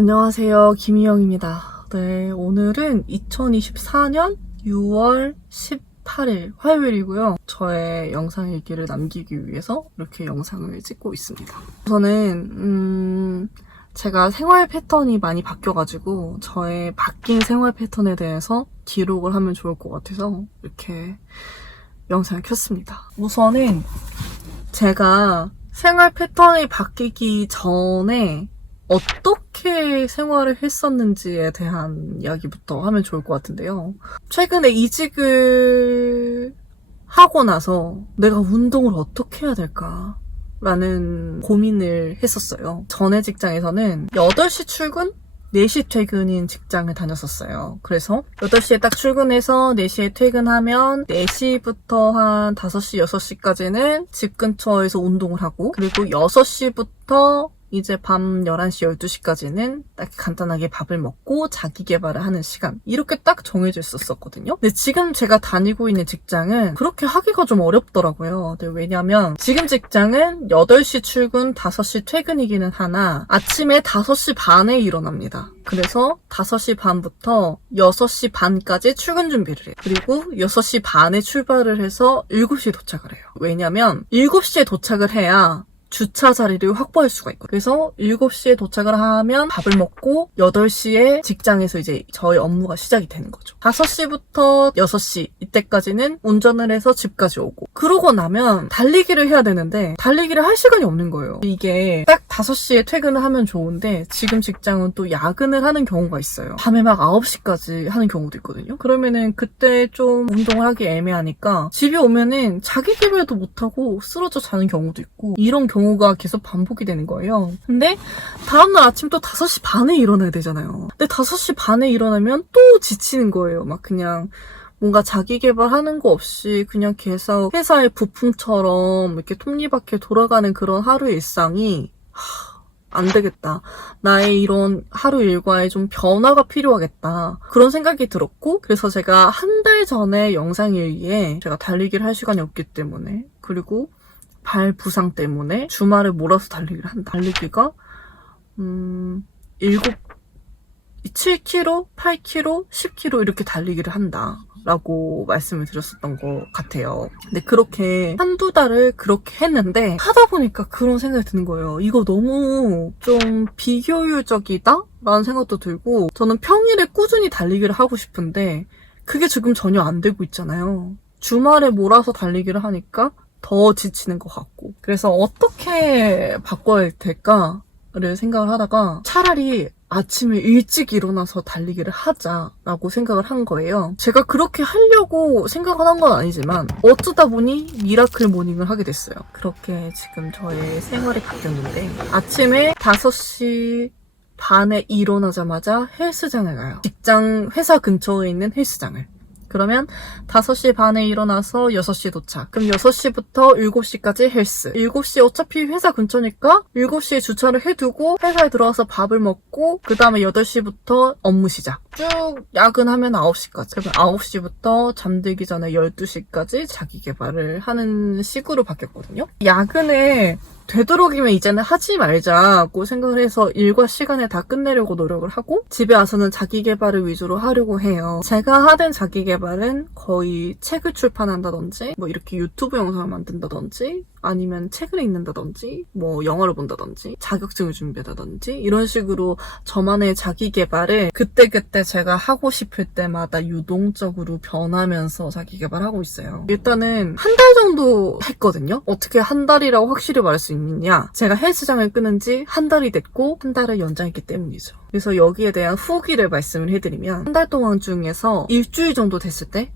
안녕하세요. 김희영입니다. 네, 오늘은 2024년 6월 18일 화요일이고요. 저의 영상 일기를 남기기 위해서 이렇게 영상을 찍고 있습니다. 우선은 제가 생활 패턴이 많이 바뀌어가지고 저의 바뀐 생활 패턴에 대해서 기록을 하면 좋을 것 같아서 이렇게 영상을 켰습니다. 우선은 제가 생활 패턴이 바뀌기 전에 어떻게 생활을 했었는지에 대한 이야기부터 하면 좋을 것 같은데요. 최근에 이직을 하고 나서 내가 운동을 어떻게 해야 될까? 라는 고민을 했었어요. 전에 직장에서는 8시 출근? 4시 퇴근인 직장을 다녔었어요. 그래서 8시에 딱 출근해서 4시에 퇴근하면 4시부터 한 5시, 6시까지는 집 근처에서 운동을 하고, 그리고 6시부터 이제 밤 11시, 12시까지는 딱 간단하게 밥을 먹고 자기 개발을 하는 시간. 이렇게 딱 정해져 있었거든요. 근데 지금 제가 다니고 있는 직장은 그렇게 하기가 좀 어렵더라고요. 왜냐면 지금 직장은 8시 출근, 5시 퇴근이기는 하나 아침에 5시 반에 일어납니다. 그래서 5시 반부터 6시 반까지 출근 준비를 해요. 그리고 6시 반에 출발을 해서 7시에 도착을 해요. 왜냐면 7시에 도착을 해야 주차 자리를 확보할 수가 있거든요. 그래서 7시에 도착을 하면 밥을 먹고 8시에 직장에서 이제 저희 업무가 시작이 되는 거죠. 5시부터 6시 이때까지는 운전을 해서 집까지 오고, 그러고 나면 달리기를 해야 되는데 달리기를 할 시간이 없는 거예요. 이게 딱 5시에 퇴근을 하면 좋은데 지금 직장은 또 야근을 하는 경우가 있어요. 밤에 막 9시까지 하는 경우도 있거든요. 그러면은 그때 좀 운동을 하기 애매하니까 집에 오면은 자기 개발도 못하고 쓰러져 자는 경우도 있고, 이런 경우가 계속 반복이 되는 거예요. 근데 다음날 아침 또 5시 반에 일어나야 되잖아요. 근데 5시 반에 일어나면 또 지치는 거예요. 막 그냥 뭔가 자기 개발하는 거 없이 그냥 계속 회사의 부품처럼 이렇게 톱니바퀴 돌아가는 그런 하루의 일상이 안 되겠다. 나의 이런 하루 일과에 좀 변화가 필요하겠다. 그런 생각이 들었고, 그래서 제가 한 달 전에 영상 일기에 제가 달리기를 할 시간이 없기 때문에, 그리고 발 부상 때문에 주말에 몰아서 달리기를 한다. 달리기가 7km, 8km, 10km 이렇게 달리기를 한다 라고 말씀을 드렸었던 것 같아요. 근데 그렇게 한두 달을 그렇게 했는데 하다 보니까 그런 생각이 드는 거예요. 이거 너무 좀 비효율적이다? 라는 생각도 들고, 저는 평일에 꾸준히 달리기를 하고 싶은데 그게 지금 전혀 안 되고 있잖아요. 주말에 몰아서 달리기를 하니까 더 지치는 것 같고, 그래서 어떻게 바꿔야 될까를 생각을 하다가 차라리 아침에 일찍 일어나서 달리기를 하자라고 생각을 한 거예요. 제가 그렇게 하려고 생각을 한 건 아니지만 어쩌다 보니 미라클 모닝을 하게 됐어요. 그렇게 지금 저의 생활이 바뀌었는데, 아침에 5시 반에 일어나자마자 헬스장을 가요. 회사 근처에 있는 헬스장을. 그러면 5시 반에 일어나서 6시에 도착. 그럼 6시부터 7시까지 헬스. 7시에 어차피 회사 근처니까 7시에 주차를 해두고 회사에 들어와서 밥을 먹고, 그 다음에 8시부터 업무 시작. 쭉 야근하면 9시까지. 그러면 9시부터 잠들기 전에 12시까지 자기 개발을 하는 식으로 바뀌었거든요. 야근을 되도록이면 이제는 하지 말자고 생각을 해서 일과 시간에 다 끝내려고 노력을 하고, 집에 와서는 자기 개발을 위주로 하려고 해요. 제가 하던 자기 개발은 거의 책을 출판한다든지, 뭐 이렇게 유튜브 영상을 만든다든지, 아니면 책을 읽는다든지, 뭐 영화를 본다든지, 자격증을 준비한다든지, 이런 식으로 저만의 자기 개발을 그때그때 제가 하고 싶을 때마다 유동적으로 변하면서 자기 개발하고 있어요. 일단은 한 달 정도 했거든요. 어떻게 한 달이라고 확실히 말할 수 있느냐? 제가 헬스장을 끊은 지 한 달이 됐고 한 달을 연장했기 때문이죠. 그래서 여기에 대한 후기를 말씀을 해드리면, 한 달 동안 중에서 일주일 정도 됐을 때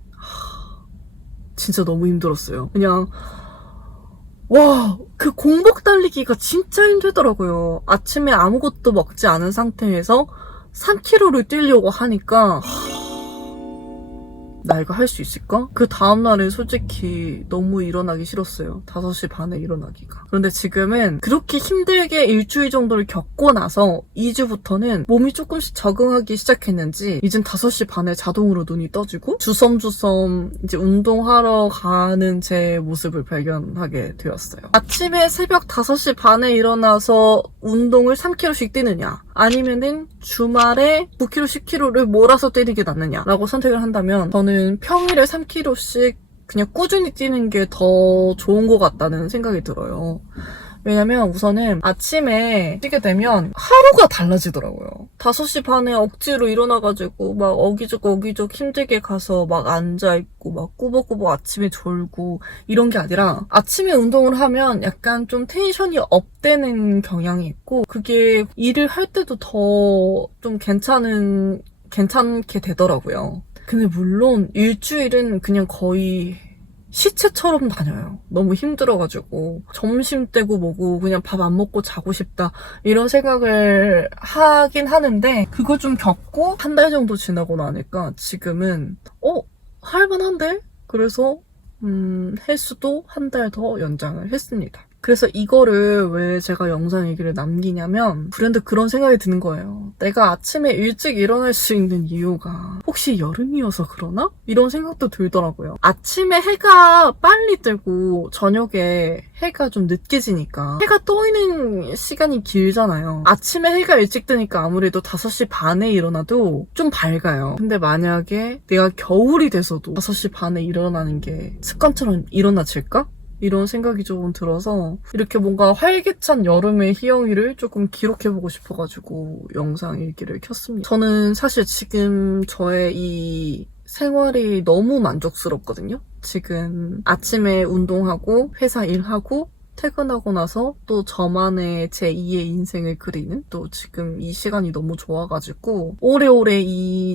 진짜 너무 힘들었어요. 그냥 와, 그 공복 달리기가 진짜 힘들더라고요. 아침에 아무것도 먹지 않은 상태에서 3km를 뛰려고 하니까 나 이거 할 수 있을까? 그 다음날에 솔직히 너무 일어나기 싫었어요. 5시 반에 일어나기가. 그런데 지금은 그렇게 힘들게 일주일 정도를 겪고 나서 2주부터는 몸이 조금씩 적응하기 시작했는지 이젠 5시 반에 자동으로 눈이 떠지고 주섬주섬 이제 운동하러 가는 제 모습을 발견하게 되었어요. 아침에 새벽 5시 반에 일어나서 운동을 3km씩 뛰느냐 아니면은 주말에 9km, 10km를 몰아서 뛰는 게 낫느냐라고 선택을 한다면 저는 평일에 3km씩 그냥 꾸준히 뛰는 게 더 좋은 것 같다는 생각이 들어요. 왜냐면 우선은 아침에 뛰게 되면 하루가 달라지더라고요. 5시 반에 억지로 일어나가지고 막 어기적 힘들게 가서 막 앉아있고 막 꾸벅꾸벅 아침에 졸고 이런 게 아니라 아침에 운동을 하면 약간 좀 텐션이 업되는 경향이 있고 그게 일을 할 때도 더 좀 괜찮게 되더라고요. 근데 물론 일주일은 그냥 거의 시체처럼 다녀요. 너무 힘들어가지고 점심 때고 뭐고 그냥 밥 안 먹고 자고 싶다 이런 생각을 하긴 하는데 그걸 좀 겪고 한 달 정도 지나고 나니까 지금은 할만한데? 그래서 헬스도 한 달 더 연장을 했습니다. 그래서 이거를 왜 제가 영상 얘기를 남기냐면 불현듯 그런 생각이 드는 거예요. 내가 아침에 일찍 일어날 수 있는 이유가 혹시 여름이어서 그러나? 이런 생각도 들더라고요. 아침에 해가 빨리 뜨고 저녁에 해가 좀 늦게 지니까 해가 떠 있는 시간이 길잖아요. 아침에 해가 일찍 뜨니까 아무래도 5시 반에 일어나도 좀 밝아요. 근데 만약에 내가 겨울이 돼서도 5시 반에 일어나는 게 습관처럼 일어나질까? 이런 생각이 조금 들어서 이렇게 뭔가 활기찬 여름의 희영이를 조금 기록해보고 싶어가지고 영상 일기를 켰습니다. 저는 사실 지금 저의 이 생활이 너무 만족스럽거든요. 지금 아침에 운동하고 회사 일하고 퇴근하고 나서 또 저만의 제2의 인생을 그리는 또 지금 이 시간이 너무 좋아가지고 오래오래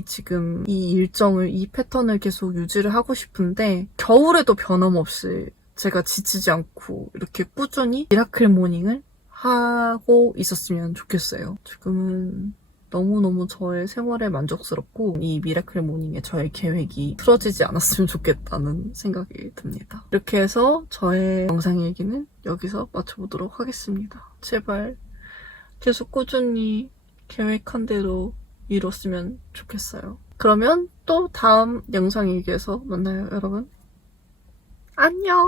지금 이 일정을 이 패턴을 계속 유지를 하고 싶은데 겨울에도 변함없이 제가 지치지 않고 이렇게 꾸준히 미라클 모닝을 하고 있었으면 좋겠어요. 지금은 너무너무 저의 생활에 만족스럽고 이 미라클 모닝에 저의 계획이 틀어지지 않았으면 좋겠다는 생각이 듭니다. 이렇게 해서 저의 영상 얘기는 여기서 마쳐보도록 하겠습니다. 제발 계속 꾸준히 계획한 대로 이뤘으면 좋겠어요. 그러면 또 다음 영상 얘기에서 만나요, 여러분. 안녕.